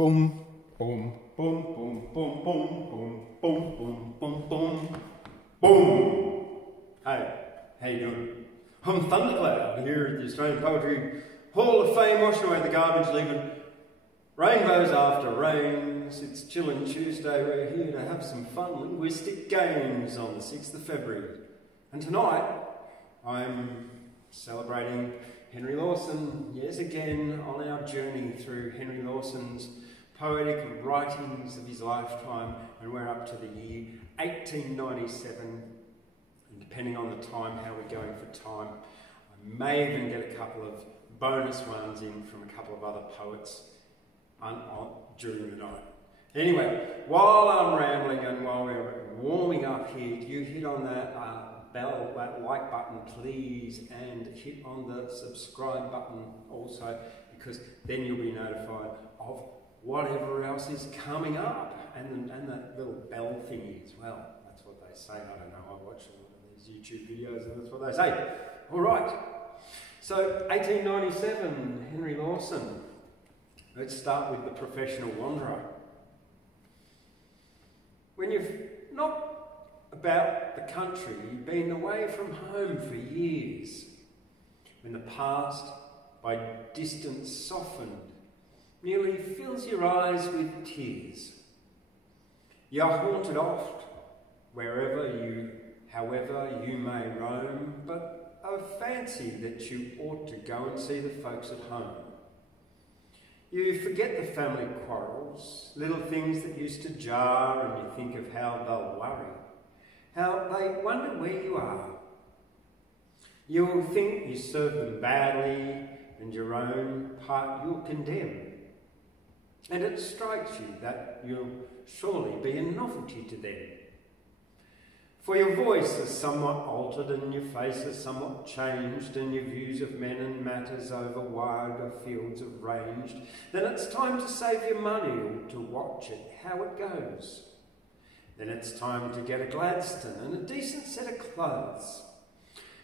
boom, boom, boom, boom, boom, boom, boom, boom, boom, boom, boom, boom. Hey, how you doing? I'm Thundercloud here at the Australian Poetry Hall of Fame, washing away the garbage, leaving rainbows after rains. It's Chillin Tuesday. We're here to have some fun linguistic games on the 6th of February. And tonight, I'm celebrating Henry Lawson, yes again, on our journey through Henry Lawson's poetic writings of his lifetime, and we're up to the year 1897, and depending on the time, how we're going for time, I may even get a couple of bonus ones in from a couple of other poets during the night. Anyway, while I'm rambling and while we're warming up here, you hit on that bell, that like button please, and hit on the subscribe button also, because then you'll be notified of whatever else is coming up, and that little bell thingy as well. That's what they say. I don't know, I watch a lot of these YouTube videos and that's what they say. All right, so 1897, Henry Lawson. Let's start with the professional wanderer. When you've not about the country, you've been away from home for years, when the past, by distance softened, nearly fills your eyes with tears. You are haunted oft, however you may roam, but of fancy that you ought to go and see the folks at home. You forget the family quarrels, little things that used to jar, and you think of how they'll worry, how they wonder where you are. You'll think you serve them badly, and your own part you'll condemn. And it strikes you that you'll surely be a novelty to them. For your voice is somewhat altered, and your face is somewhat changed, and your views of men and matters over wider fields have ranged. Then it's time to save your money, or to watch it, how it goes. Then it's time to get a Gladstone and a decent set of clothes.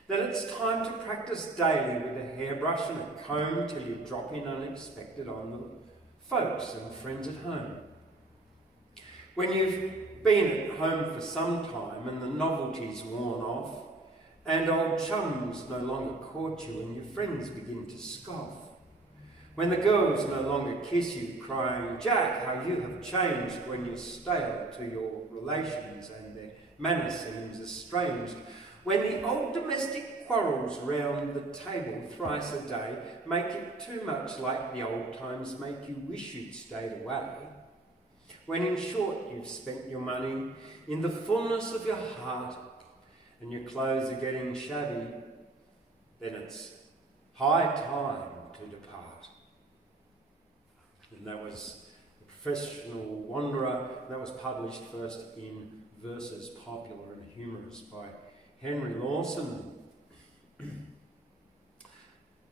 Then it's time to practice daily with a hairbrush and a comb till you drop in unexpected on the folks and friends at home. When you've been at home for some time and the novelty's worn off, and old chums no longer court you and your friends begin to scoff. When the girls no longer kiss you, crying, "Jack, how you have changed," when you're stale to your relations and their manner seems estranged. When the old domestic quarrels round the table thrice a day make it too much like the old times, make you wish you'd stayed away. When in short you've spent your money in the fullness of your heart and your clothes are getting shabby, then it's high time to depart. And that was The Professional Wanderer. That was published first in Verses Popular and Humorous by Henry Lawson.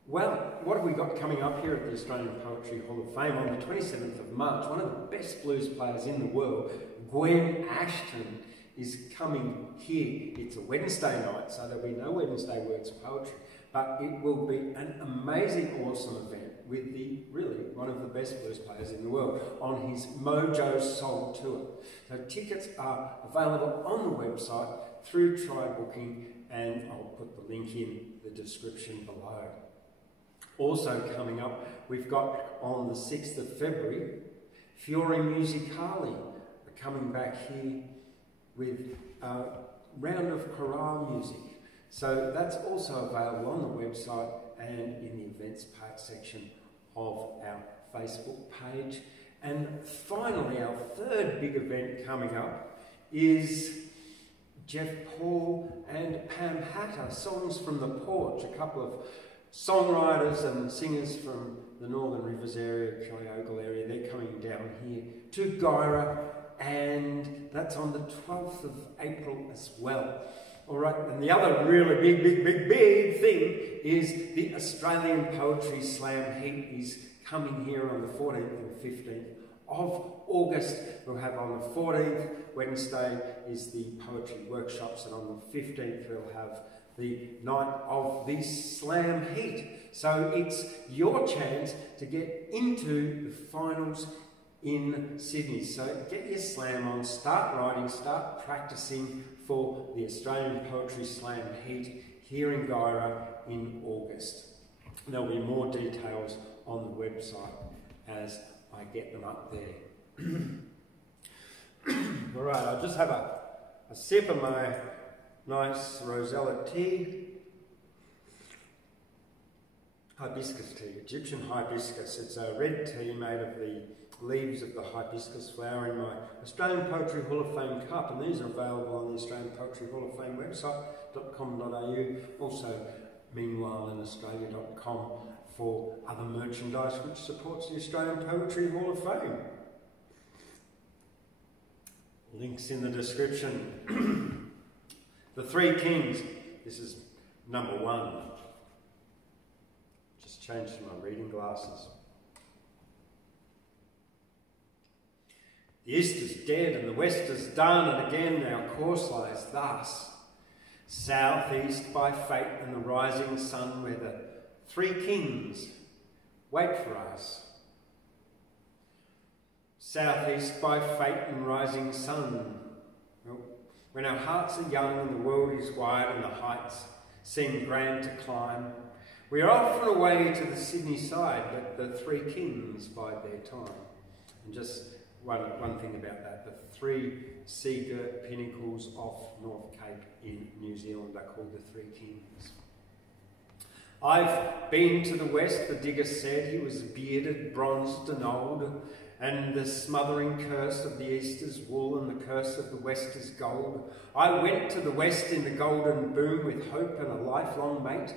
Well, what have we got coming up here at the Australian Poetry Hall of Fame? On the 27th of March, one of the best blues players in the world, Gwen Ashton, is coming here. It's a Wednesday night, so there'll be no Wednesday Works of Poetry, but it will be an amazing, awesome event with one of the best blues players in the world on his Mojo Soul Tour. So tickets are available on the website through Try Booking, and I'll put the link in the description below. Also coming up, we've got on the 6th of February, Fiore Musicali coming back here with a round of chorale music. So that's also available on the website and in the events section of our Facebook page. And finally, our third big event coming up is Jeff Paul and Pam Hatter, Songs from the Porch, a couple of songwriters and singers from the Northern Rivers area, Kyogle area. They're coming down here to Guyra, and that's on the 12th of April as well. All right, and the other really big thing is the Australian Poetry Slam Heat is coming here on the 14th and 15th of August. We'll have on the 14th, Wednesday, is the poetry workshops, and on the 15th we'll have the night of the Slam Heat. So it's your chance to get into the finals in Sydney. So get your slam on, start writing, start practicing for the Australian Poetry Slam Heat here in Guyra in August. There'll be more details on the website as I get them up there. All right, I'll just have a sip of my nice Rosella tea. Hibiscus tea, Egyptian hibiscus. It's a red tea made of the leaves of the hibiscus flower in my Australian Poetry Hall of Fame cup, and these are available on the Australian Poetry Hall of Fame website, .com.au, also meanwhileinaustralia.com for other merchandise which supports the Australian Poetry Hall of Fame. Links in the description. The Three Kings, this is number 1. Just changed to my reading glasses. The east is dead and the west is done, and again our course lies thus. Southeast by fate and the rising sun, where the three kings wait for us. Southeast by fate and rising sun, when our hearts are young and the world is wide and the heights seem grand to climb, we are off and away to the Sydney side, but the three kings bide their time. And just one thing about that, the 3 sea-girt pinnacles off North Cape in New Zealand are called the Three Kings. I've been to the west, the digger said. He was bearded, bronzed and old, and the smothering curse of the east is wool and the curse of the west is gold. I went to the west in the golden boom with hope and a lifelong mate.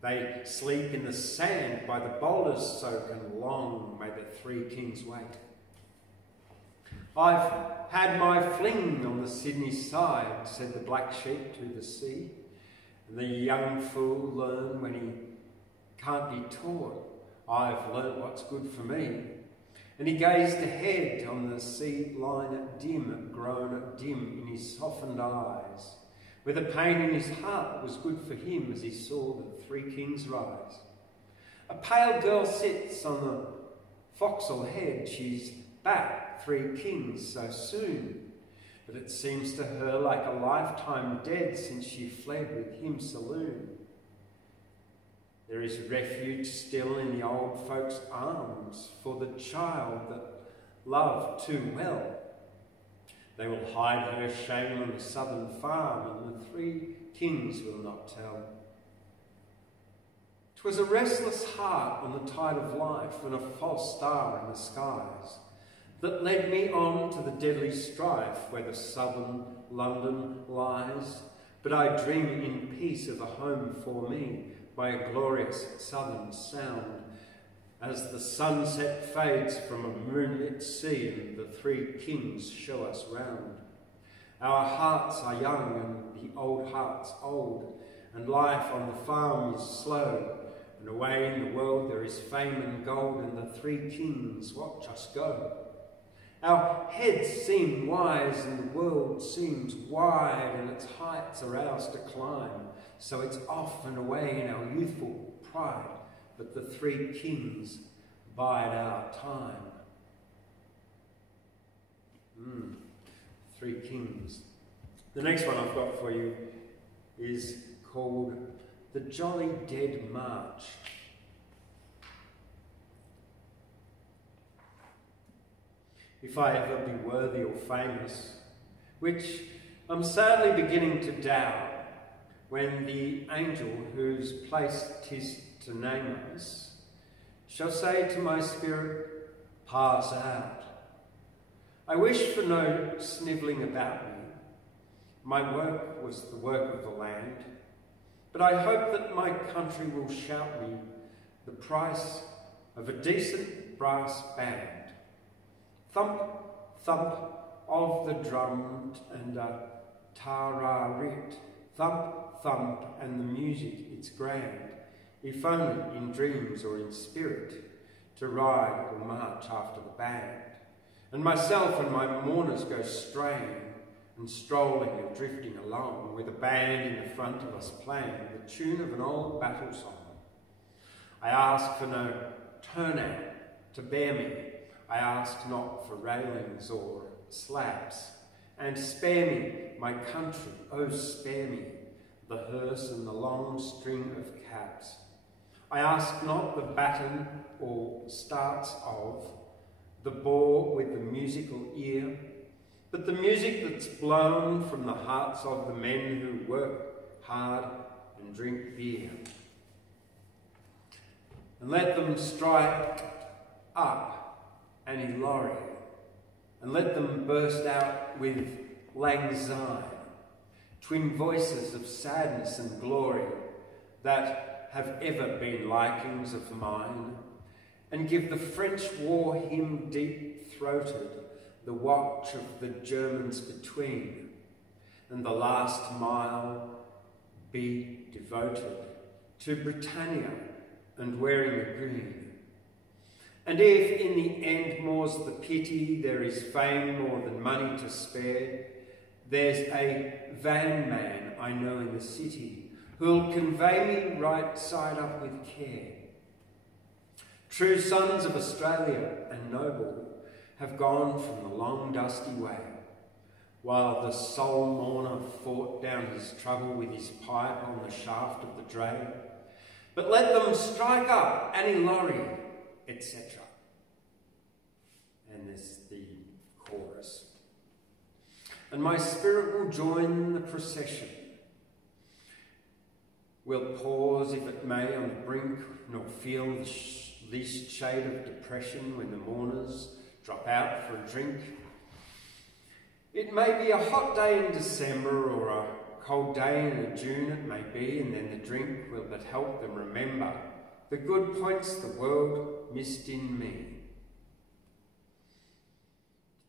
They sleep in the sand by the boulders soak, and long may the three kings wait. I've had my fling on the Sydney side, said the black sheep to the sea. And the young fool learn when he can't be taught. I've learnt what's good for me. And he gazed ahead on the sea line dim, grown dim in his softened eyes, with a pain in his heart that was good for him as he saw the three kings rise. A pale girl sits on the forecastle head. She's back, three kings so soon. But it seems to her like a lifetime dead since she fled with him saloon. There is refuge still in the old folks' arms for the child that loved too well. They will hide her shame on the southern farm, and the three kings will not tell. 'Twas a restless heart on the tide of life and a false star in the skies that led me on to the deadly strife where the southern London lies. But I dream in peace of a home for me by a glorious southern sound, as the sunset fades from a moonlit sea and the three kings show us round. Our hearts are young and the old heart's old, and life on the farm is slow, and away in the world there is fame and gold, and the three kings watch us go. Our heads seem wise and the world seems wide, and its heights are ours to climb. So it's off and away in our youthful pride, but the three kings bide our time. Three kings. The next one I've got for you is called The Jolly Dead March. If I ever be worthy or famous, which I'm sadly beginning to doubt, when the angel whose place 'tis to name us shall say to my spirit, pass out. I wish for no snivelling about me. My work was the work of the land, but I hope that my country will shout me the price of a decent brass band. Thump, thump of the drum and a tararit. Thump, thump, and the music, it's grand, if only in dreams or in spirit, to ride or march after the band. And myself and my mourners go straying and strolling and drifting along, with a band in the front of us playing the tune of an old battle song. I ask for no turnout to bear me I ask not for railings or slabs. And spare me, my country, oh spare me, the hearse and the long string of cabs. I ask not the baton or starts of the bore with the musical ear, but the music that's blown from the hearts of the men who work hard and drink beer. And let them strike up Annie Laurie, and let them burst out with Lang Syne, twin voices of sadness and glory that have ever been likings of mine, and give the French war hymn deep-throated, the watch of the Germans between, and the last mile be devoted to Britannia and wearing a green. And if in the end more's the pity, there is fame more than money to spare, there's a van man I know in the city who'll convey me right side up with care. True sons of Australia and noble have gone from the long dusty way, while the soul mourner fought down his trouble with his pipe on the shaft of the dray. But let them strike up Annie Laurie, etc. And this the chorus. And my spirit will join the procession. Will pause, if it may, on the brink, nor feel the least shade of depression when the mourners drop out for a drink. It may be a hot day in December or a cold day in June it may be, and then the drink will but help them remember the good points the world missed in me.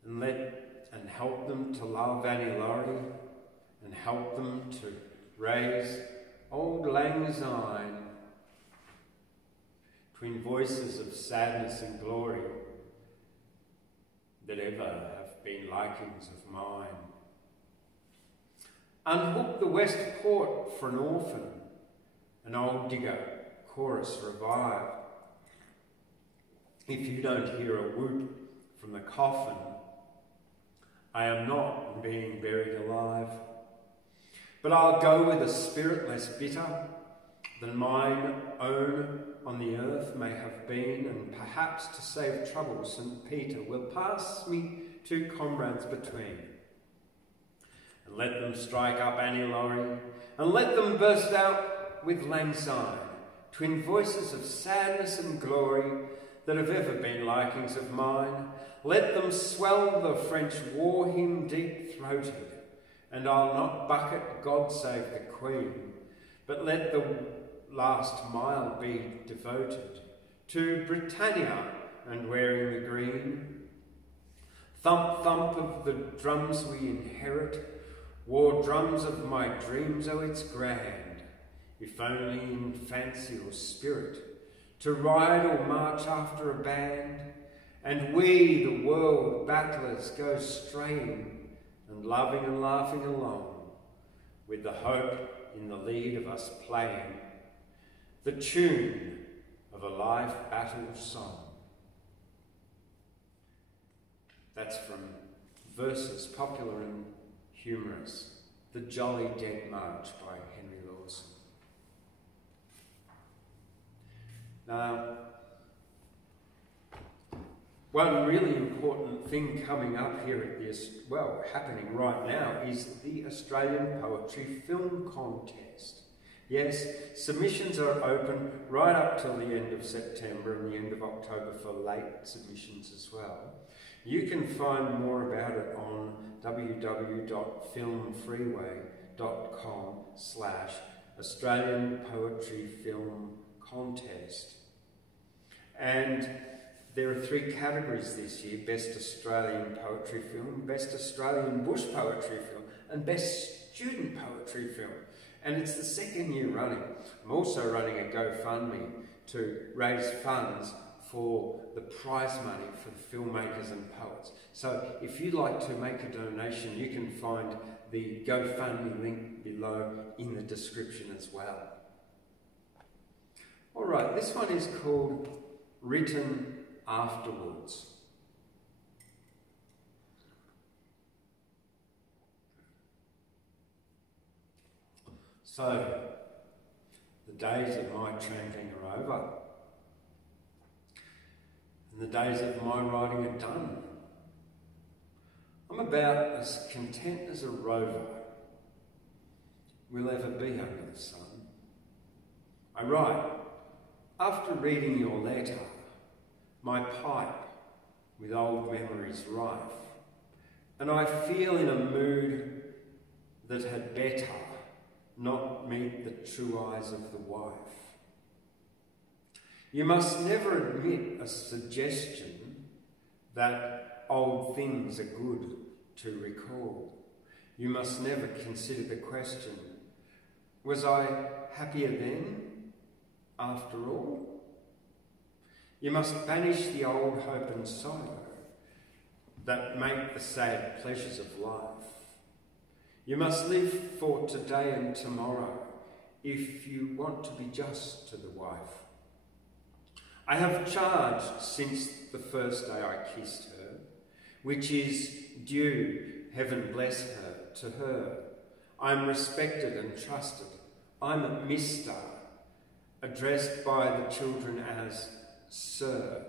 And help them to love Annie Laurie, and help them to raise old Lang Syne, twin voices of sadness and glory that ever have been likings of mine. Unhook the West Port for an orphan, an old digger, chorus revived. If you don't hear a whoop from the coffin, I am not being buried alive. But I'll go with a spirit less bitter than mine own on the earth may have been, and perhaps to save trouble St. Peter will pass me two comrades between. And let them strike up Annie Laurie, and let them burst out with Lang Syne, twin voices of sadness and glory that have ever been likings of mine. Let them swell the French war hymn deep-throated, and I'll not bucket God Save the Queen, but let the last mile be devoted to Britannia and wearing the green. Thump, thump of the drums we inherit, war drums of my dreams, oh it's grand, if only in fancy or spirit, to ride or march after a band, and we, the world battlers, go straying and loving and laughing along, with the hope in the lead of us playing the tune of a life battle song. That's from verses popular and humorous, The Jolly Dead March by Henry Lawson. Now, one really important thing coming up here at this, well, happening right now, is the Australian Poetry Film Contest. Yes, submissions are open right up till the end of September and the end of October for late submissions as well. You can find more about it on www.filmfreeway.com/Australian Poetry Film Contest. And there are three categories this year: Best Australian Poetry Film, Best Australian Bush Poetry Film, and Best Student Poetry Film. And it's the second year running. I'm also running a GoFundMe to raise funds for the prize money for the filmmakers and poets. So if you'd like to make a donation, you can find the GoFundMe link below in the description as well. All right, this one is called Written Afterwards. So, the days of my tramping are over, and the days of my riding are done. I'm about as content as a rover will ever be under the sun. I write, after reading your letter, my pipe with old memories rife, and I feel in a mood that had better not meet the true eyes of the wife. You must never admit a suggestion that old things are good to recall. You must never consider the question, was I happier then, after all? You must banish the old hope and sorrow that make the sad pleasures of life. You must live for today and tomorrow if you want to be just to the wife. I have charged since the first day I kissed her, which is due, heaven bless her, to her. I'm respected and trusted. I'm a Mr., addressed by the children as Sir.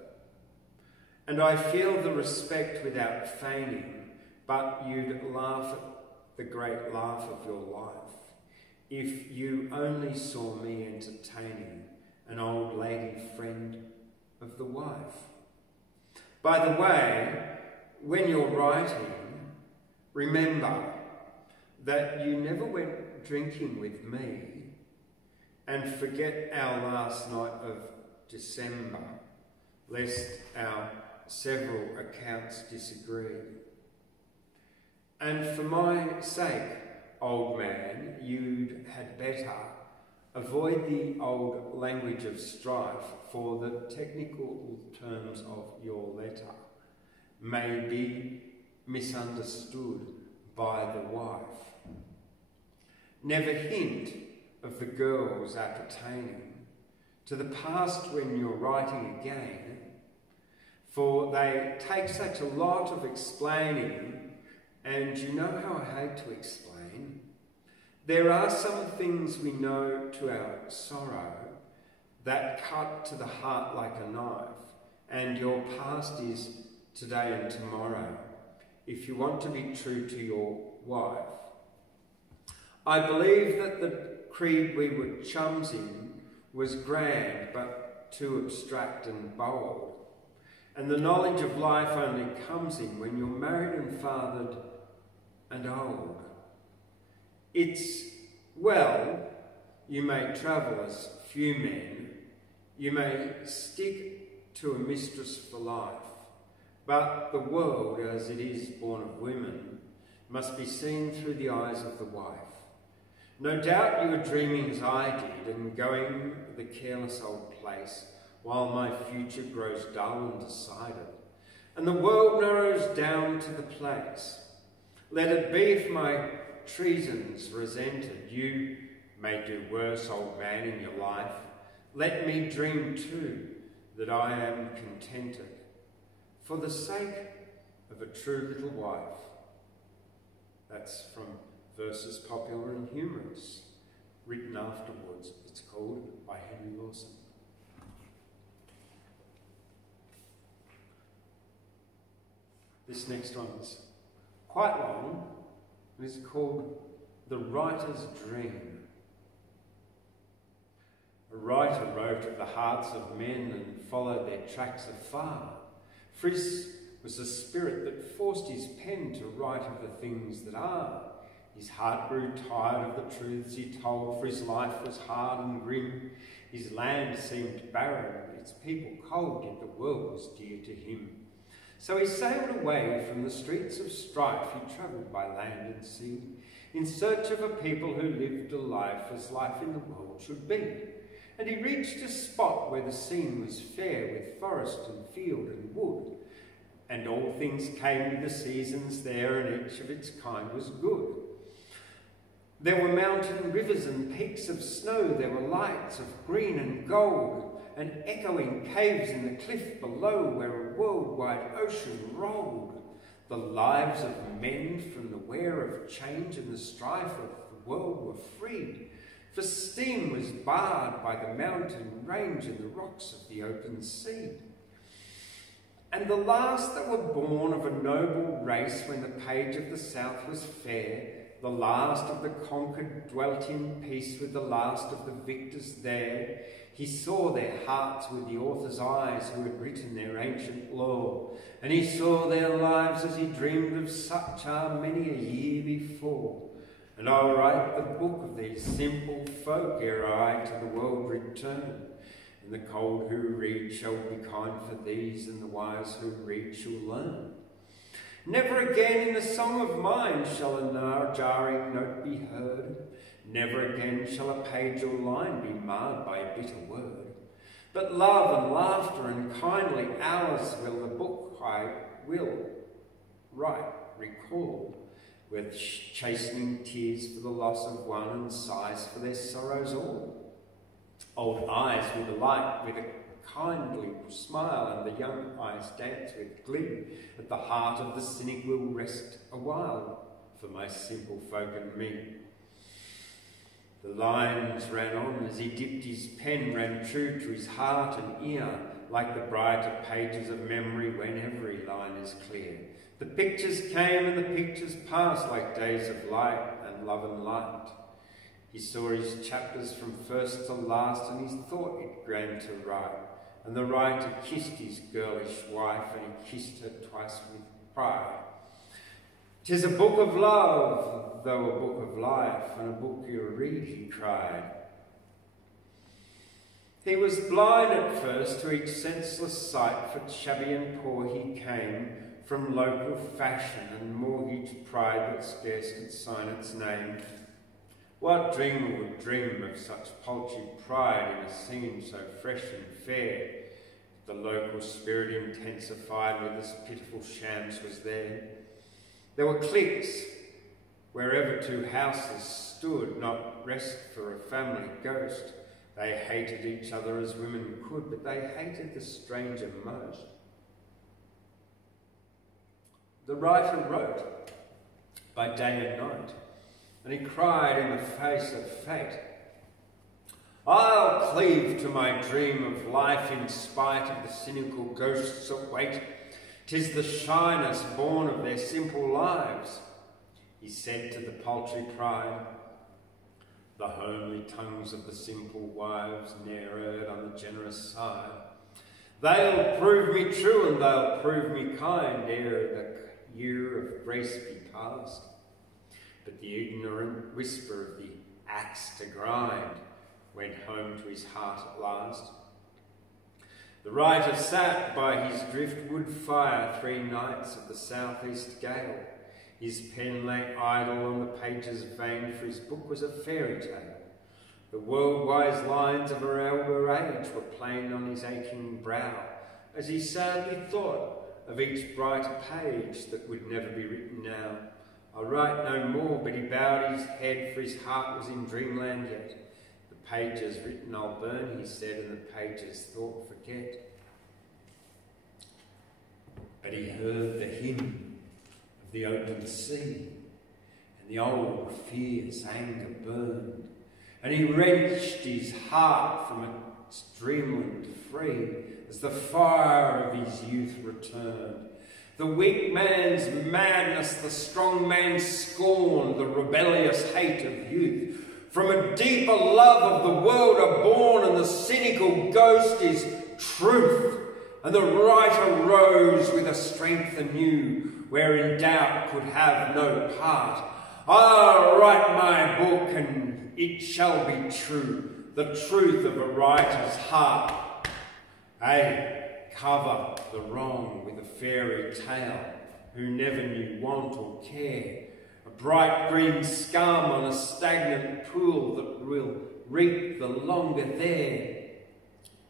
And I feel the respect without feigning, but you'd laugh at the great laugh of your life if you only saw me entertaining an old lady friend of the wife. By the way, when you're writing, remember that you never went drinking with me, and forget our last night of December, lest our several accounts disagree. And for my sake, old man, you'd had better avoid the old language of strife, for the technical terms of your letter may be misunderstood by the wife. Never hint of the girls appertaining to the past when you're writing again, for they take such a lot of explaining, and you know how I hate to explain. There are some things we know to our sorrow that cut to the heart like a knife, and your past is today and tomorrow, if you want to be true to your wife. I believe that the creed we were chums in was grand, but too abstract and bold. And the knowledge of life only comes in when you're married and fathered and old. It's, well, you may travel as few men, you may stick to a mistress for life, but the world, as it is born of women, must be seen through the eyes of the wife. No doubt you were dreaming as I did and going the careless old place while my future grows dull and decided, and the world narrows down to the place. Let it be if my treason's resented, you may do worse, old man, in your life. Let me dream too that I am contented, for the sake of a true little wife. That's from Verses Popular and Humorous, written afterwards. It's called by Henry Lawson. This next one's quite long, and it's called The Writer's Dream. A writer wrote of the hearts of men and followed their tracks afar. Frizz was a spirit that forced his pen to write of the things that are. His heart grew tired of the truths he told, for his life was hard and grim. His land seemed barren, its people cold, yet the world was dear to him. So he sailed away from the streets of strife. He travelled by land and sea, in search of a people who lived a life as life in the world should be. And he reached a spot where the scene was fair, with forest and field and wood, and all things came with the seasons there, and each of its kind was good. There were mountain rivers and peaks of snow, there were lights of green and gold, and echoing caves in the cliff below where a world-wide ocean rolled. The lives of men from the wear of change and the strife of the world were freed for steam was barred by the mountain range and the rocks of the open sea. And the last that were born of a noble race when the page of the south was fair, the last of the conquered dwelt in peace with the last of the victors there. He saw their hearts with the author's eyes who had written their ancient lore, and he saw their lives as he dreamed of such many a year before. And I'll write the book of these simple folk ere I to the world return. And the cold who read shall be kind for these, and the wise who read shall learn. Never again in a song of mine shall a jarring note be heard. Never again shall a page or line be marred by a bitter word. But love and laughter and kindly hours will the book I will write recall, with chastening tears for the loss of one and sighs for their sorrows all. Old eyes will delight with a kindly smile, and the young eyes dance with glee. At the heart of the cynic will rest a while for my simple folk and me. The lines ran on as he dipped his pen, ran true to his heart and ear, like the brighter pages of memory when every line is clear. The pictures came and the pictures passed like days of light and love and light. He saw his chapters from first to last, and he thought it grand to write. And the writer kissed his girlish wife, and he kissed her twice with pride. 'Tis a book of love, though a book of life, and a book you'll read, he cried. He was blind at first to each senseless sight, for shabby and poor he came, from local fashion and mortgaged pride that scarce could sign its name. What dreamer would dream of such paltry pride in a scene so fresh and fair? The local spirit intensified with this pitiful shams was there. There were cliques wherever two houses stood, not rest for a family ghost. They hated each other as women could, but they hated the stranger most. The writer wrote by day and night, and he cried in the face of fate, I'll cleave to my dream of life in spite of the cynical ghosts that wait. 'Tis the shyness born of their simple lives, he said to the paltry pride. The homely tongues of the simple wives ne'er erred on the generous side. They'll prove me true and they'll prove me kind ere the year of grace be past. But the ignorant whisper of the axe to grind went home to his heart at last. The writer sat by his driftwood fire 3 nights of the southeast gale. His pen lay idle on the pages vain, for his book was a fairy tale. The world-wise lines of her elder age were plain on his aching brow, as he sadly thought of each brighter page that would never be written now. I'll write no more, but he bowed his head, for his heart was in dreamland yet. The pages written I'll burn, he said, and the pages thought forget. But he heard the hymn of the open sea, and the old fierce anger burned, and he wrenched his heart from its dreamland free as the fire of his youth returned. The weak man's madness, the strong man's scorn, the rebellious hate of youth. From a deeper love of the world are born, and the cynical ghost is truth. And the writer rose with a strength anew, wherein doubt could have no part. I'll write my book, and it shall be true, the truth of a writer's heart. Cover the wrong with a fairy tale, who never knew want or care. A bright green scum on a stagnant pool that will reap the longer there.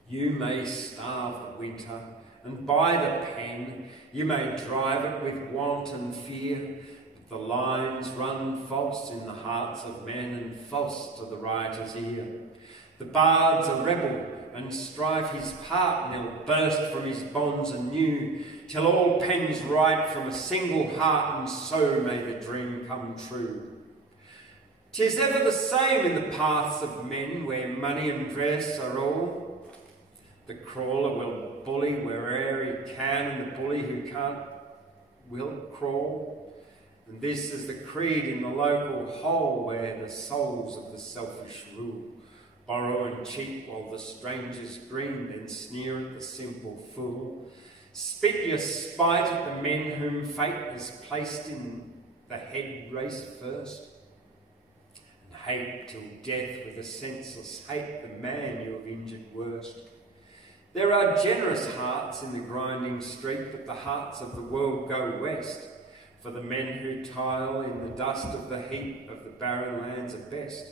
You may starve the winter, and by the pen you may drive it with want and fear, but the lines run false in the hearts of men and false to the writer's ear. The bard's a rebel, and strive his part, and he'll burst from his bonds anew, till all pens write from a single heart, and so may the dream come true. 'Tis ever the same in the paths of men, where money and dress are all. The crawler will bully where'er he can, and the bully who can't will crawl. And this is the creed in the local hole, where the souls of the selfish rule. Borrow and cheat while the strangers grin, then sneer at the simple fool. Spit your spite at the men whom fate has placed in the head race first. And hate till death with a senseless hate the man you have injured worst. There are generous hearts in the grinding street, but the hearts of the world go west. For the men who toil in the dust of the heat of the barren lands are best.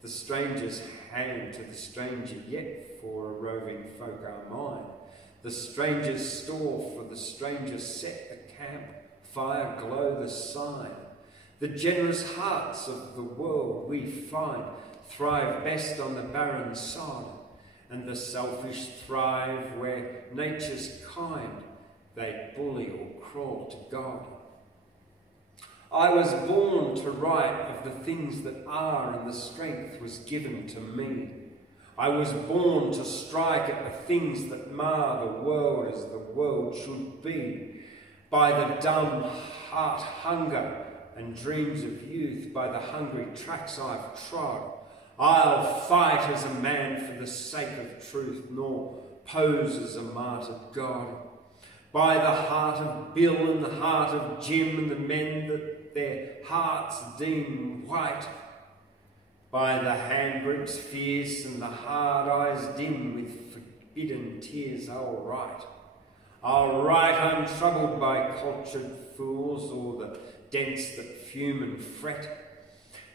The stranger's hand to the stranger yet, for a roving folk are mine. The stranger's store for the stranger set, the camp fire glow the sign. The generous hearts of the world we find thrive best on the barren side, and the selfish thrive where nature's kind, they bully or crawl to God. I was born to write of the things that are, and the strength was given to me. I was born to strike at the things that mar the world as the world should be. By the dumb heart hunger and dreams of youth, by the hungry tracks I've trod, I'll fight as a man for the sake of truth, nor pose as a martyred God. By the heart of Bill and the heart of Jim and the men that their hearts deem white, by the hand grips fierce and the hard eyes dim with forbidden tears, I'll write untroubled by cultured fools or the dents that fume and fret.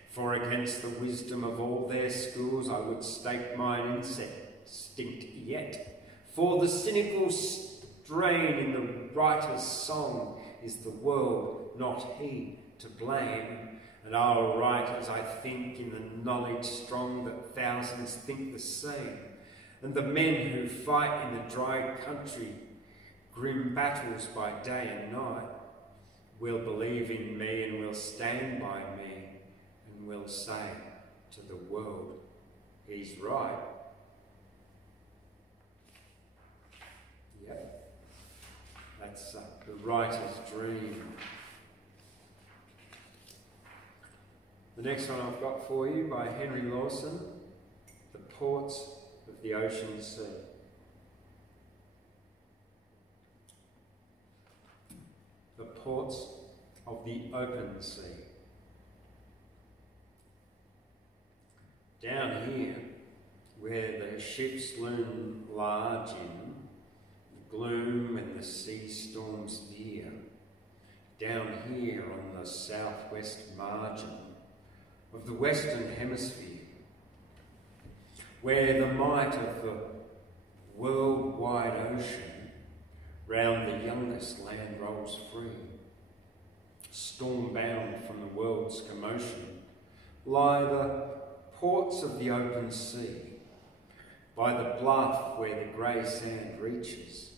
For against the wisdom of all their schools I would stake mine instinct yet. For the cynical strain in the writer's song is the world, not he, to blame. And I'll write as I think in the knowledge strong that thousands think the same. And the men who fight in the dry country, grim battles by day and night, will believe in me and will stand by me and will say to the world, he's right. Yep, that's the writer's dream. The next one I've got for you by Henry Lawson, The Ports of the Ocean Sea. The ports of the open sea. Down here, where the ships loom large in the gloom and the sea storms veer, down here on the southwest margin of the Western Hemisphere, where the might of the world-wide ocean round the youngest land rolls free, storm-bound from the world's commotion, lie the ports of the open sea, by the bluff where the grey sand reaches,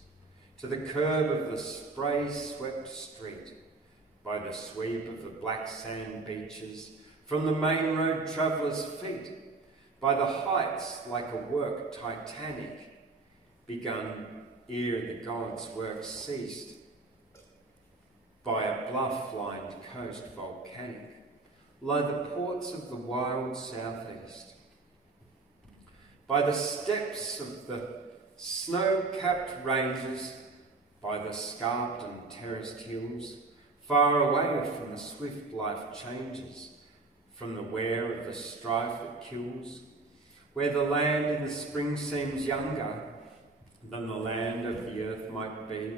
to the curb of the spray-swept street, by the sweep of the black sand beaches, from the main road travellers' feet, by the heights like a work titanic, begun ere the gods' work ceased, by a bluff-lined coast volcanic, lie the ports of the wild southeast. By the steps of the snow-capped ranges, by the scarped and terraced hills, far away from the swift life changes, from the wear of the strife that kills, where the land in the spring seems younger than the land of the earth might be,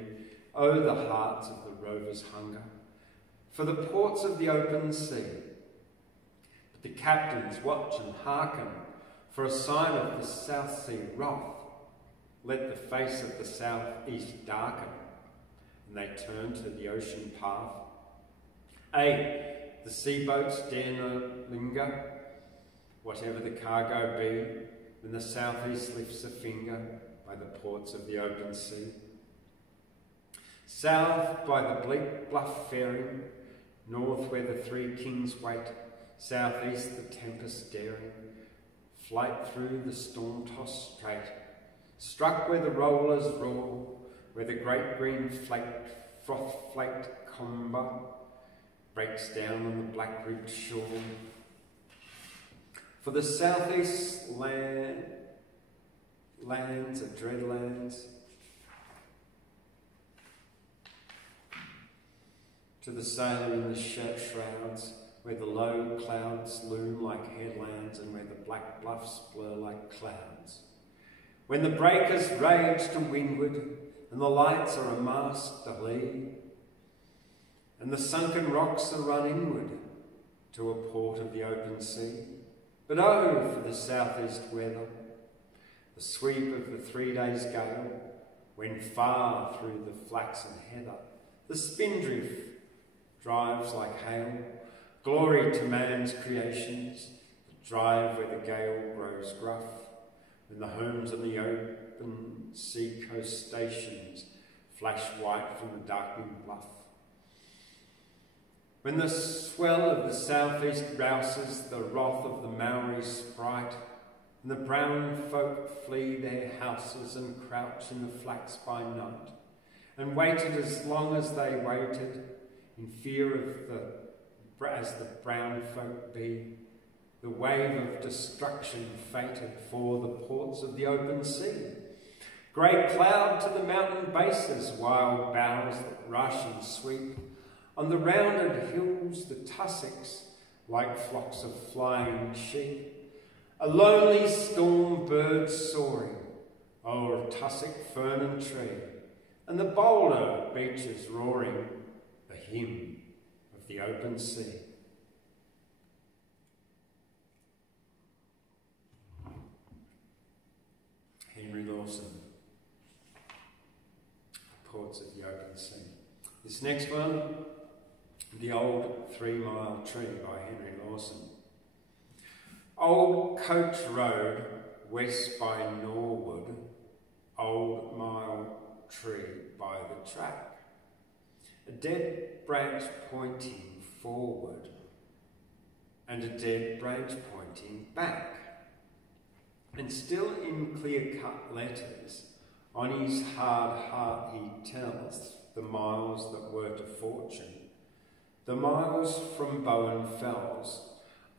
oh, the hearts of the rover's hunger, for the ports of the open sea. But the captains watch and hearken for a sign of the South Sea wrath. Let the face of the southeast darken, and they turn to the ocean path. Ay, the sea boats dare not linger, whatever the cargo be, when the southeast lifts a finger by the ports of the open sea. South by the bleak bluff fairing, north where the three kings wait, southeast the tempest daring, flight through the storm-tossed strait, struck where the rollers roar, where the great green froth-flaked comber breaks down on the black-ribbed shore. For the southeast lands are dreadlands, to the sailor in the shrouds, where the low clouds loom like headlands and where the black bluffs blur like clouds. When the breakers rage to windward and the lights are a mast to lee, and the sunken rocks are run inward to a port of the open sea. But oh, for the southeast weather, the sweep of the 3 days' gale, when far through the flax and heather the spindrift drives like hail, glory to man's creations, the drive where the gale grows gruff, when the homes on the open sea coast stations flash white from the darkening bluff. When the swell of the southeast rouses the wrath of the Maori sprite, and the brown folk flee their houses and crouch in the flax by night, and waited as long as they waited, in fear of as the brown folk be, the wave of destruction fated for the ports of the open sea. Grey cloud to the mountain bases, wild boughs that rush and sweep, on the rounded hills the tussocks, like flocks of flying sheep, a lonely storm bird soaring o'er tussock, fern and tree, and the boulder beaches roaring, the hymn of the open sea. Henry Lawson, Ports of the Open Sea. This next one, The Old 3 Mile Tree by Henry Lawson. Old Coach Road, west by Norwood, old mile tree by the track. A dead branch pointing forward, and a dead branch pointing back. And still in clear-cut letters, on his hard heart he tells the miles that were to fortune, the miles from Bowen Fells,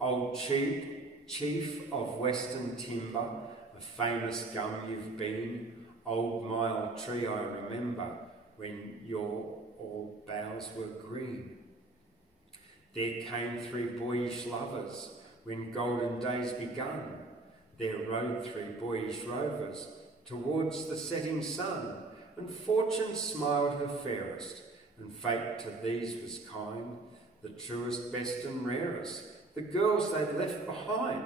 old chief of Western timber, a famous gum you've been, old mile tree I remember, when your all boughs were green. There came 3 boyish lovers, when golden days begun, there rode 3 boyish rovers, towards the setting sun, and fortune smiled her fairest, and fate to these was kind, the truest, best and rarest, the girls they left behind.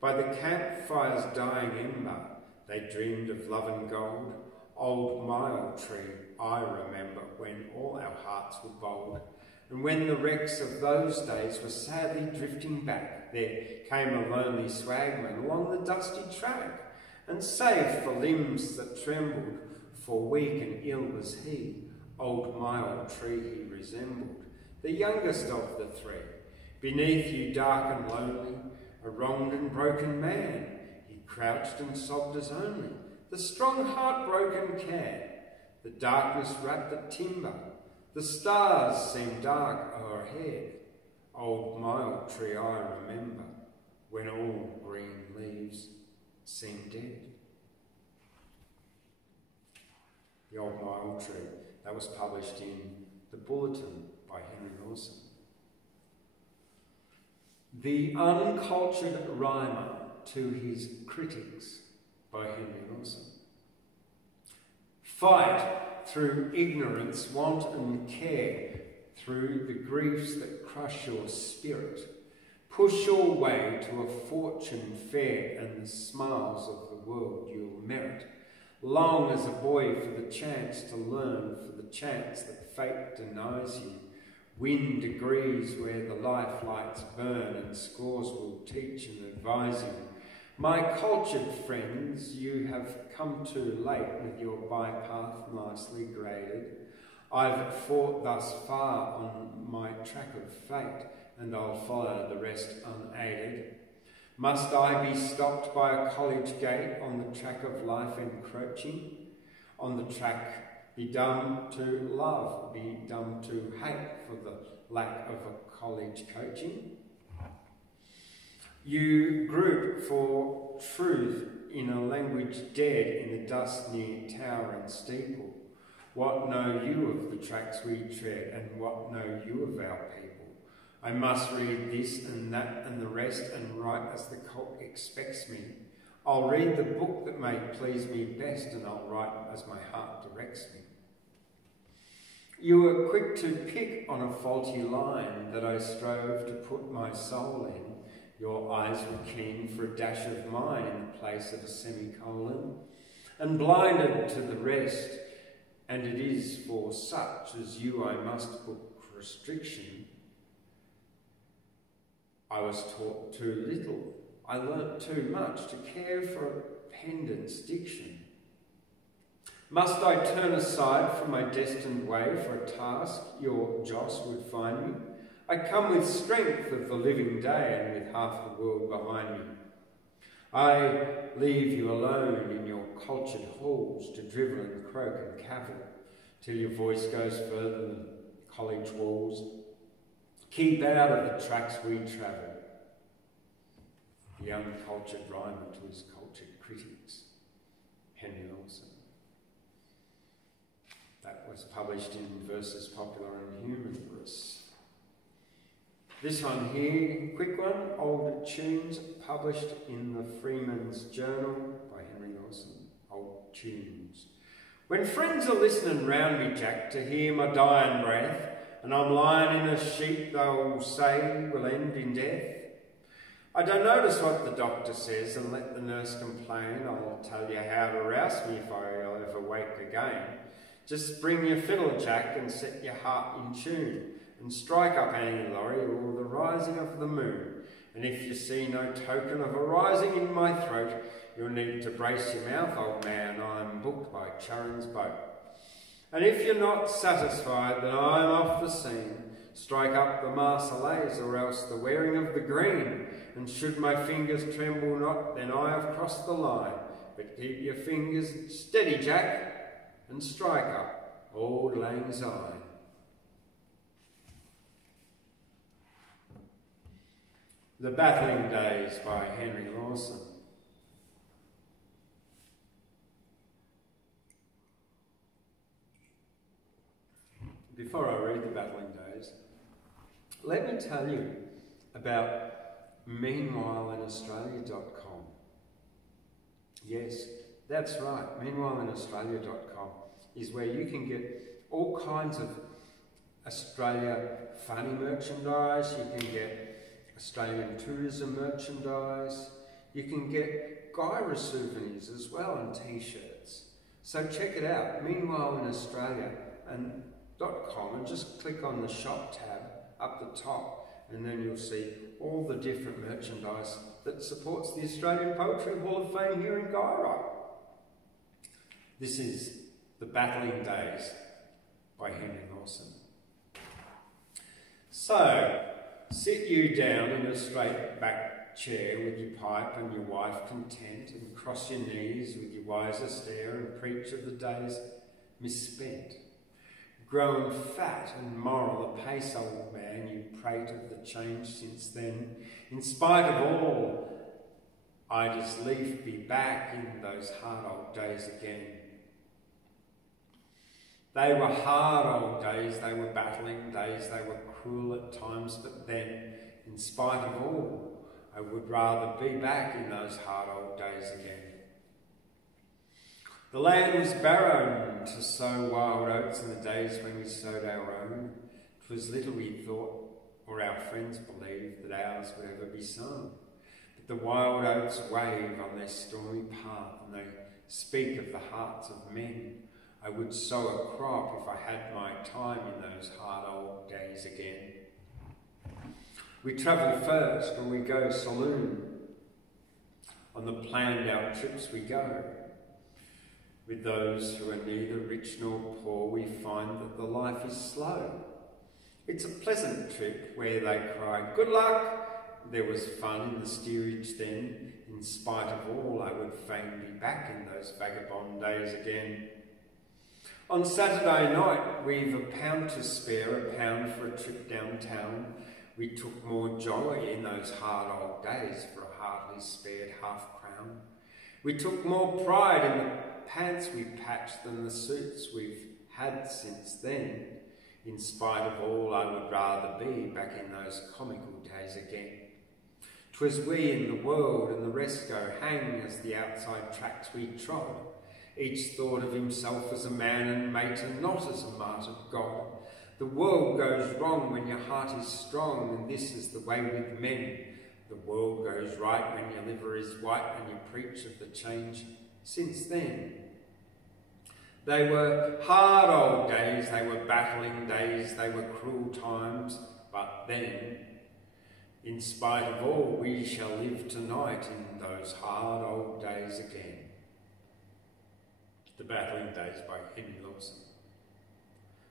By the campfire's dying ember, they dreamed of love and gold. Old mile tree, I remember, when all our hearts were bold. And when the wrecks of those days were sadly drifting back, there came a lonely swagman along the dusty track, and save for limbs that trembled, for weak and ill was he, old mile tree he resembled, the youngest of the 3. Beneath you, dark and lonely, a wronged and broken man, he crouched and sobbed as only the strong heart-broken can. The darkness wrapped the timber, the stars seemed dark o'erhead. Old mile tree I remember, when all green leaves seemed dead. The Old Mile Tree, that was published in The Bulletin by Henry Lawson. The Uncultured Rhymer to His Critics by Henry Lawson. Fight through ignorance, want and care, through the griefs that crush your spirit. Push your way to a fortune fair and the smiles of the world you'll merit. Long as a boy for the chance to learn, for the chance that fate denies you. Win degrees where the life lights burn, and scores will teach and advise you. My cultured friends, you have come too late with your bypath nicely graded. I've fought thus far on my track of fate, and I'll follow the rest unaided. Must I be stopped by a college gate on the track of life encroaching? On the track, be dumb to love, be dumb to hate for the lack of a college coaching? You group for truth in a language dead in the dust near tower and steeple. What know you of the tracks we tread, and what know you of our people? I must read this and that and the rest, and write as the cult expects me. I'll read the book that may please me best, and I'll write as my heart directs me. You were quick to pick on a faulty line that I strove to put my soul in. Your eyes were keen for a dash of mine in the place of a semicolon, and blinded to the rest. And it is for such as you I must put restriction. I was taught too little, I learnt too much to care for a pendant's diction. Must I turn aside from my destined way for a task your Joss would find me? I come with strength of the living day and with half the world behind me. I leave you alone in your cultured halls to drivel and croak and cavil till your voice goes further than college walls. Keep out of the tracks we travel. The uncultured rhymer to his cultured critics, Henry Lawson. That was published in Verses Popular and Humorous. This one here, quick one, Old Tunes, published in the Freeman's Journal by Henry Lawson. Old Tunes. When friends are listening round me, Jack, to hear my dying breath, and I'm lying in a sheet they'll say will end in death, I don't notice what the doctor says and let the nurse complain. I'll tell you how to rouse me if I'll ever wake again. Just bring your fiddle, Jack, and set your heart in tune, and strike up Annie Laurie or the rising of the moon. And if you see no token of a rising in my throat, you'll need to brace your mouth, old man. I'm booked by Charon's boat. And if you're not satisfied that I'm off the scene, strike up the Marseillaise or else the wearing of the green. And should my fingers tremble not, then I have crossed the line. But keep your fingers steady, Jack, and strike up Auld Lang Syne. The Battling Days by Henry Lawson. Before I read The Battling Days, let me tell you about meanwhileinaustralia.com. Yes, that's right, meanwhileinaustralia.com is where you can get all kinds of Australia funny merchandise, you can get Australian tourism merchandise, you can get Gyra souvenirs as well and t-shirts. So check it out, meanwhileinaustralia.com, and just click on the shop tab up the top, and then you'll see all the different merchandise that supports the Australian Poetry Hall of Fame here in Gyra. This is The Battling Days by Henry Lawson. So, sit you down in a straight back chair with your pipe and your wife content, and cross your knees with your wiser stare and preach of the days misspent. Grown fat and moral apace, old man, you prate of the change since then. In spite of all, I'd as lief be back in those hard old days again. They were hard old days, they were battling days, they were cruel at times, but then, in spite of all, I would rather be back in those hard old days again. The land was barren to sow wild oats in the days when we sowed our own. 'Twas little we thought, or our friends believed, that ours would ever be sown. But the wild oats wave on their stormy path, and they speak of the hearts of men. I would sow a crop if I had my time in those hard old days again. We travel first, or we go saloon. On the planned out trips we go. With those who are neither rich nor poor, we find that the life is slow. It's a pleasant trip where they cried, "Good luck!" There was fun in the steerage then. In spite of all, I would fain be back in those vagabond days again. On Saturday night, we've £1 to spare, £1 for a trip downtown. We took more joy in those hard old days for a hardly spared £half-crown. We took more pride in the pants we patched than the suits we've had since then. In spite of all, I would rather be back in those comical days again. 'Twas we in the world and the rest go hang as the outside tracks we trod. Each thought of himself as a man and mate and not as a martyred God. The world goes wrong when your heart is strong, and this is the way with men. The world goes right when your liver is white and you preach of the change since then. They were hard old days, they were battling days, they were cruel times, but then, in spite of all, we shall live tonight in those hard old days again. The Battling Days by Henry Lawson.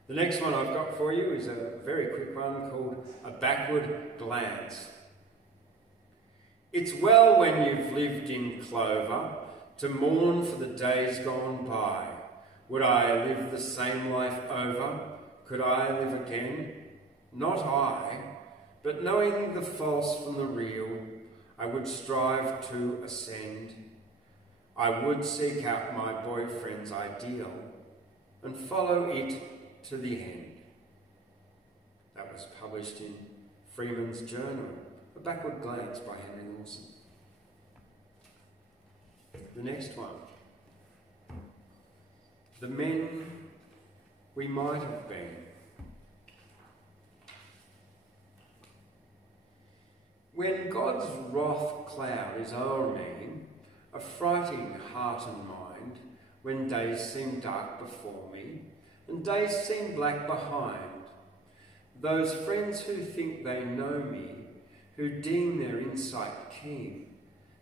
The next one I've got for you is a very quick one called A Backward Glance. It's well when you've lived in clover to mourn for the days gone by. Would I live the same life over? Could I live again? Not I, but knowing the false from the real, I would strive to ascend. I would seek out my boyfriend's ideal and follow it to the end. That was published in Freeman's Journal, A Backward Glance by Henry Lawson. The next one. The Men We Might Have Been. When God's wrath cloud is o'er me, affrighting heart and mind, when days seem dark before me, and days seem black behind, those friends who think they know me, who deem their insight keen,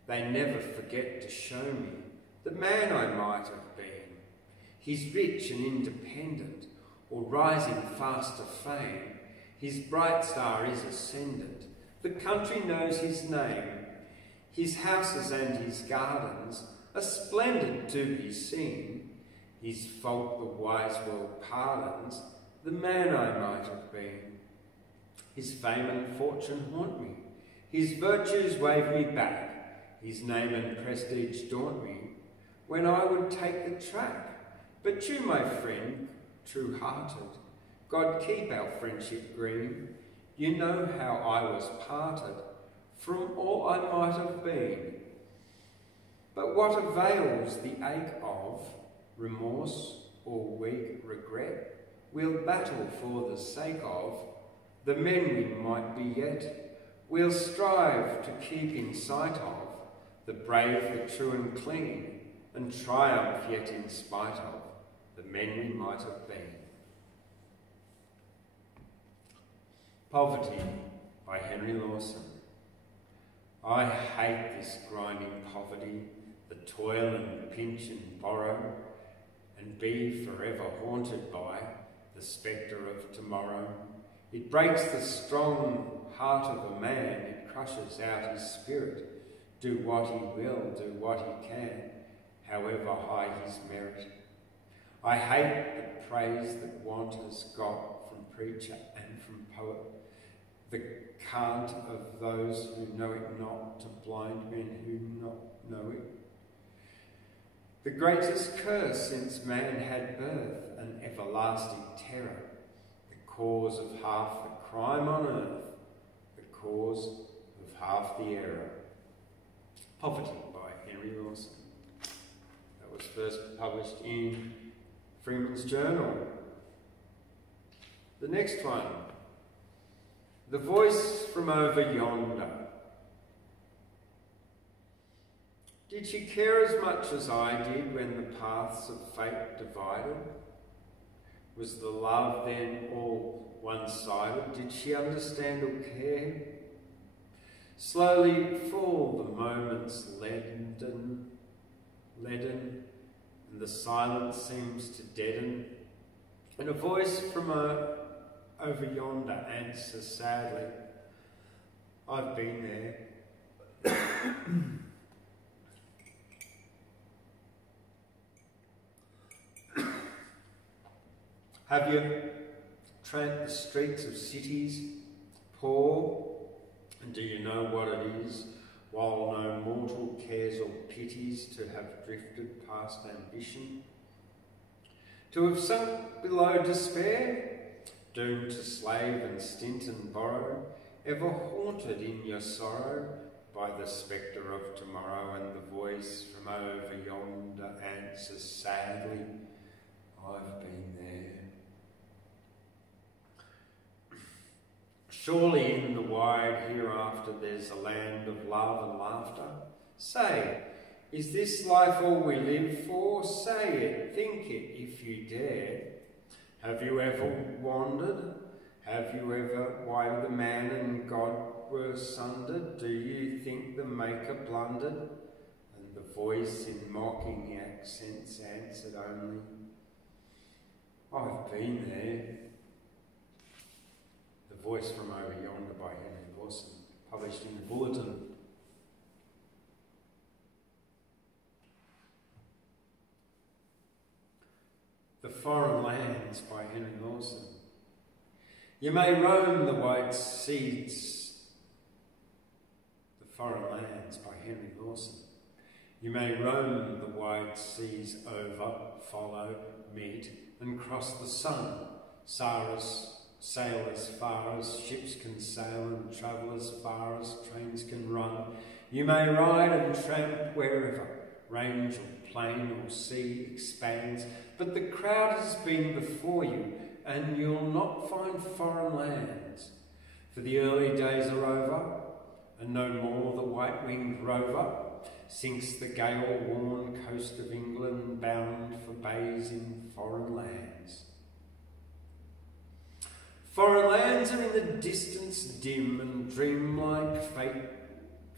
they never forget to show me the man I might have been. He's rich and independent, or rising fast to fame. His bright star is ascendant. The country knows his name. His houses and his gardens are splendid to be seen. His fault the wise world pardons, the man I might have been. His fame and fortune haunt me. His virtues wave me back. His name and prestige daunt me when I would take the track. But you, my friend, true-hearted, God keep our friendship green. You know how I was parted from all I might have been. But what avails the ache of remorse or weak regret? We'll battle for the sake of the men we might be yet. We'll strive to keep in sight of the brave, the true and clean, and triumph yet in spite of the men we might have been. Poverty by Henry Lawson. I hate this grinding poverty, the toil and pinch and borrow, and be forever haunted by the spectre of tomorrow. It breaks the strong heart of a man, it crushes out his spirit. Do what he will, do what he can, however high his merit. I hate the praise that want has got from preacher and from poet, the cant of those who know it not to blind men who not know it. The greatest curse since man had birth, an everlasting terror, the cause of half the crime on earth, the cause of half the error. Poverty by Henry Lawson. That was first published in Freeman's Journal. The next one, The Voice from Over Yonder. Did she care as much as I did when the paths of fate divided? Was the love then all one-sided? Did she understand or care? Slowly fall the moments leaden, and the silence seems to deaden, and a voice from over yonder answers sadly, I've been there. Have you tramped the streets of cities, poor, and do you know what it is, while no mortal cares or pities, to have drifted past ambition? To have sunk below despair, doomed to slave and stint and borrow, ever haunted in your sorrow by the spectre of tomorrow, and the voice from over yonder answers sadly, I've been there. Surely in the wide hereafter there's a land of love and laughter. Say, is this life all we live for? Say it, think it, if you dare. Have you ever wandered? Have you ever, why the man and God were sundered? Do you think the Maker blundered? And the voice in mocking accents answered only, I've been there. The Voice from Over Yonder by Henry Lawson, published in the Bulletin. The Foreign Lands by Henry Lawson. You may roam the wide seas. The Foreign Lands by Henry Lawson. You may roam the wide seas over, follow, meet, and cross the sun. Sail as far as ships can sail and travel as far as trains can run. You may ride and tramp wherever range or plain or sea expands, but the crowd has been before you and you'll not find foreign lands. For the early days are over and no more the white-winged rover sinks the gale-worn coast of England bound for bays in foreign lands. Foreign lands are in the distance dim and dreamlike,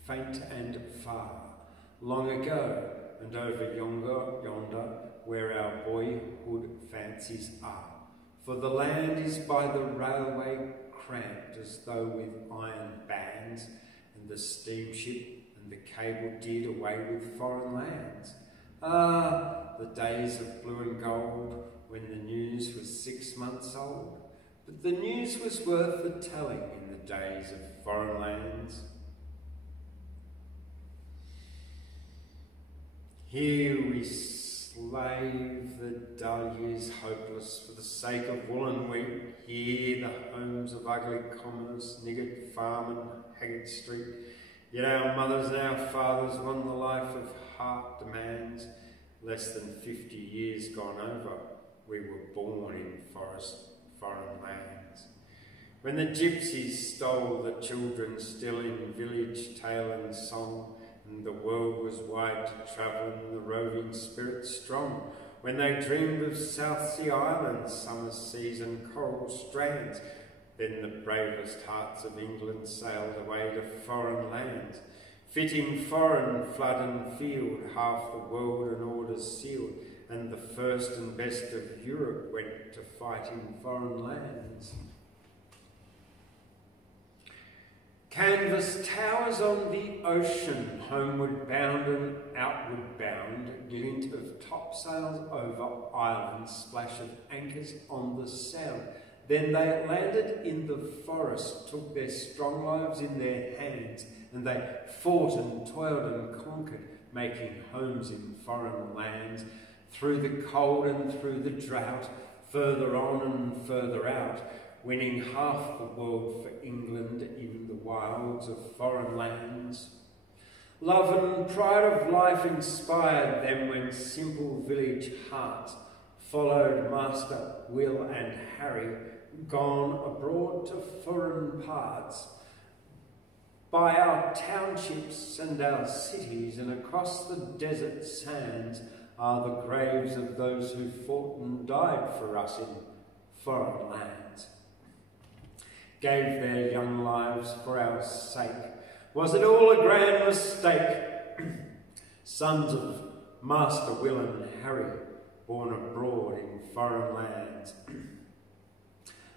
faint and far, long ago and over yonder, where our boyhood fancies are. For the land is by the railway cramped as though with iron bands, and the steamship and the cable did away with foreign lands. Ah, the days of blue and gold, when the news was 6 months old. But the news was worth the telling in the days of foreign lands. Here we slave the dull years hopeless for the sake of wool and wheat. Here the homes of ugly commerce, niggard farm and haggard street. Yet our mothers and our fathers won the life of heart demands. Less than 50 years gone over, we were born in foreign lands. When the gypsies stole the children still in village tale and song, and the world was wide to travel and the roving spirit strong, when they dreamed of South Sea Islands, summer seas and coral strands, then the bravest hearts of England sailed away to foreign lands. Fitting foreign flood and field, half the world and orders sealed, and the first and best of Europe went to fight in foreign lands. Canvas towers on the ocean, homeward bound and outward bound, glint of topsails over islands, splash of anchors on the sound. Then they landed in the forest, took their strong lives in their hands, and they fought and toiled and conquered, making homes in foreign lands, through the cold and through the drought, further on and further out, winning half the world for England in the wilds of foreign lands. Love and pride of life inspired them when simple village hearts followed Master Will and Harry, gone abroad to foreign parts. By our townships and our cities and across the desert sands are the graves of those who fought and died for us in foreign lands, gave their young lives for our sake. Was it all a grand mistake? Sons of Master Will and Harry, born abroad in foreign lands.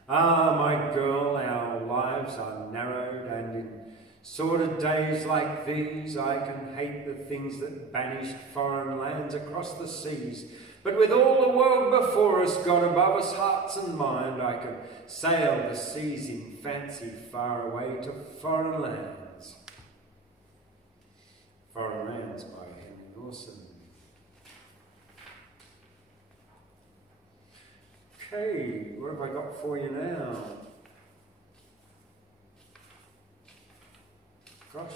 Ah, my girl, our lives are narrowed, and in sordid days like these I can hate the things that banished foreign lands across the seas. But with all the world before us, God above us, hearts and mind, I could sail the seas in fancy far away to foreign lands. Foreign Lands by Henry Lawson. Okay, what have I got for you now? Gosh.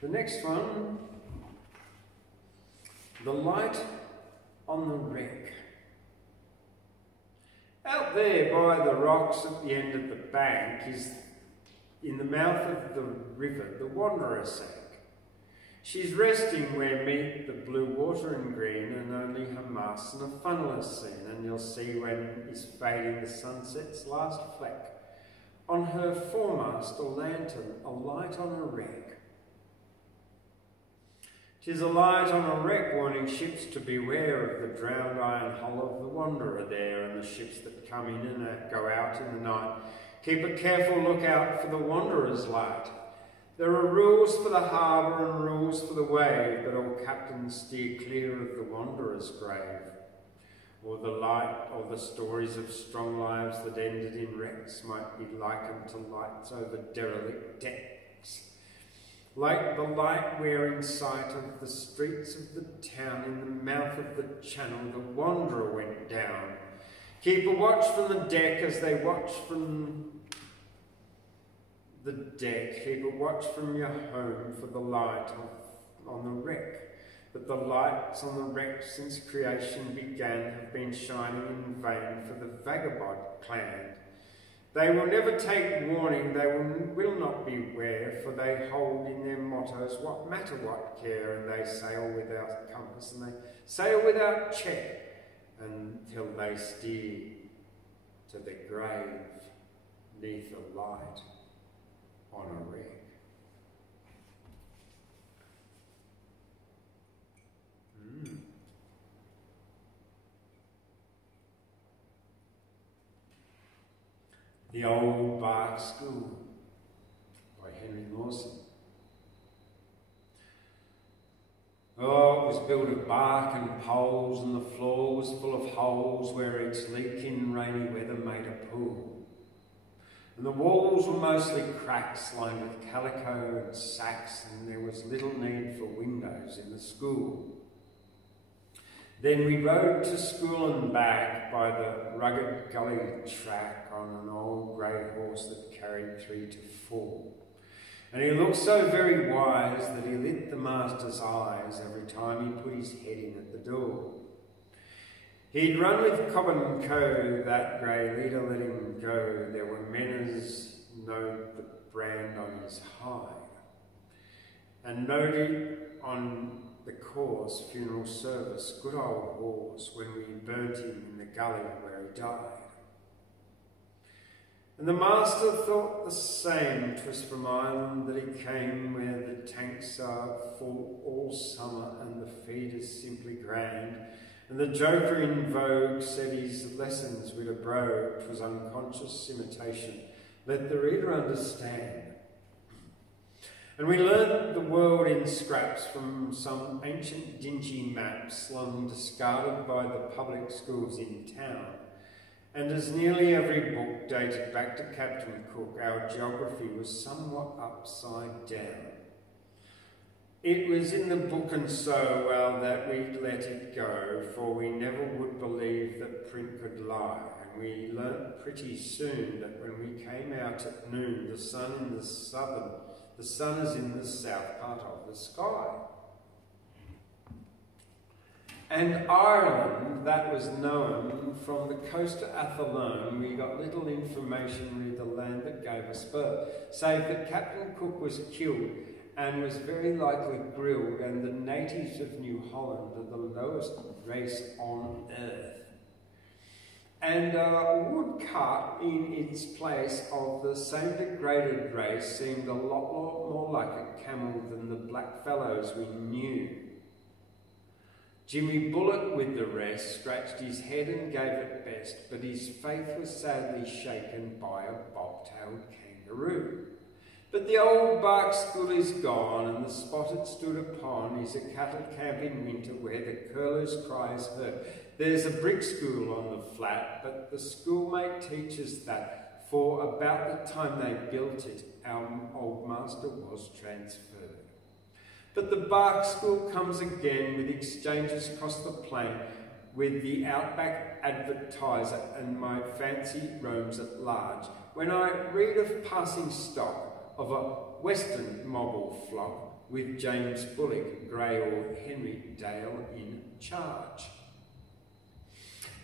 The next one, The Light on the Wreck. Out there by the rocks at the end of the bank is, in the mouth of the river, the Wanderer sank. She's resting where meet the blue water and green, and only her masts and a funnel are seen, and you'll see when is fading the sunset's last fleck. On her foremast a lantern, a light on a wreck. 'Tis a light on a wreck warning ships to beware of the drowned iron hull of the Wanderer there, and the ships that come in and go out in the night. Keep a careful lookout for the Wanderer's light. There are rules for the harbour and rules for the wave, but all captains steer clear of the Wanderer's grave. Or the light, or the stories of strong lives that ended in wrecks might be likened to lights over derelict decks. Like the light where in sight of the streets of the town, in the mouth of the channel, the Wanderer went down. Keep a watch from the deck as they watch from the deck. Keep a watch from your home for the light on the wreck. But the lights on the wreck since creation began have been shining in vain for the vagabond clan. They will never take warning, they will not beware, for they hold in their mottos what matter what care, and they sail without compass and they sail without check until they steer to the grave neath a light on a wreck. The Old Bark School by Henry Lawson. Oh, it was built of bark and poles, and the floor was full of holes where each leak in rainy weather made a pool. And the walls were mostly cracks lined with calico and sacks, and there was little need for windows in the school. Then we rode to school and back by the rugged gully track on an old grey horse that carried 3 to 4. And he looked so very wise that he lit the master's eyes every time he put his head in at the door. He'd run with Cobb and Co, that grey leader let him go. There were men as knowed the brand on his hide, and noted on the course funeral service, good old horse, when we burnt him in the gully where he died. And the master thought the same. 'Twas from Ireland that he came, where the tanks are full all summer and the feed is simply grand. And the joker in vogue said his lessons with a brogue. 'Twas unconscious imitation, let the reader understand. And we learnt the world in scraps from some ancient dingy maps long discarded by the public schools in town. And as nearly every book dated back to Captain Cook, our geography was somewhat upside down. It was in the book and so well that we let it go, for we never would believe that print could lie. And we learnt pretty soon that when we came out at noon, the sun is in the south part of the sky. And Ireland, that was known from the coast to Athlone. We got little information re the land that gave us birth, save that Captain Cook was killed and was very likely grilled, and the natives of New Holland are the lowest race on earth. and a wood cut in its place of the same degraded race seemed a lot more like a camel than the black fellows we knew. Jimmy Bullet with the rest scratched his head and gave it best, but his faith was sadly shaken by a bobtailed kangaroo. But the old bark school is gone, and the spot it stood upon is a cattle camp in winter where the curlew's cry is heard. There's a brick school on the flat, but the schoolmate teaches that for about the time they built it, our old master was transferred. But the bark school comes again with exchanges across the plain, with the Outback Advertiser, and my fancy roams at large. When I read of passing stock of a western mogul flock with James Bullock, Grey or Henry Dale in charge.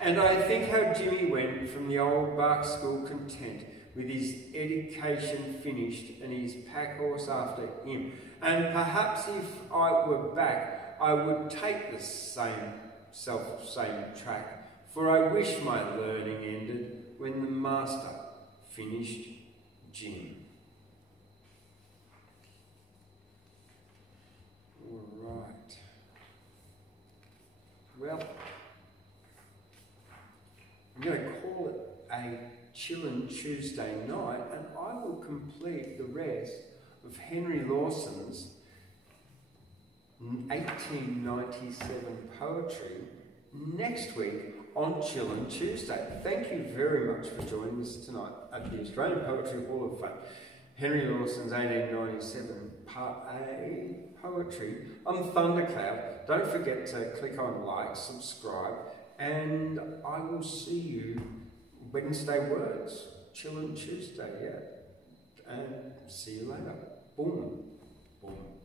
And I think how Jimmy went from the old bark school content, with his education finished and his pack horse after him. And perhaps if I were back, I would take the same track, for I wish my learning ended when the master finished Jim. All right. Well, I'm going to call it a Chillin Tuesday night, and I will complete the rest of Henry Lawson's 1897 poetry next week on Chillin Tuesday. Thank you very much for joining us tonight at the Australian Poetry Hall of Fame. Henry Lawson's 1897 Part A poetry on Thundercloud. Don't forget to click on like, subscribe, and I will see you Wednesday words, Chillin Tuesday, yeah. And see you later. Boom. Boom.